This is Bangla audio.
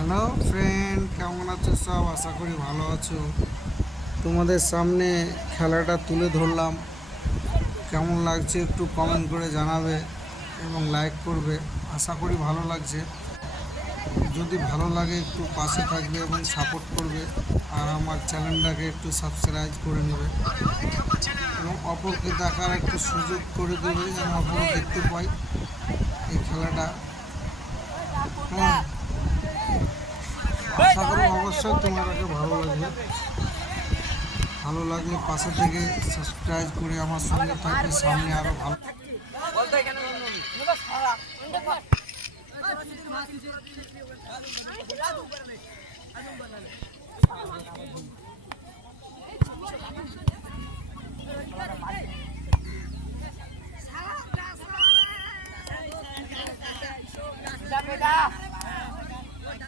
হ্যালো ফ্রেন্ড, কেমন আছো সব? আশা করি ভালো আছো। তোমাদের সামনে খেলাটা তুলে ধরলাম। কেমন লাগছে একটু কমেন্ট করে জানাবে এবং লাইক করবে। আশা করি ভালো লাগছে। যদি ভালো লাগে একটু পাশে থাকবে এবং সাপোর্ট করবে, আর আমার চ্যানেলটাকে একটু সাবস্ক্রাইব করে নেবে এবং অপরকে দেখার একটু সুযোগ করে দেবে যেন অপর দেখতে পাই এই খেলাটা। হ্যাঁ, আশা করি অবশ্যই তোমাদেরকে ভালো লাগবে। ভালো লাগলে পাশে থেকে সাবস্ক্রাইব করে আমার সঙ্গে থাকবে। সামনে আরও ভালো Dapat dah.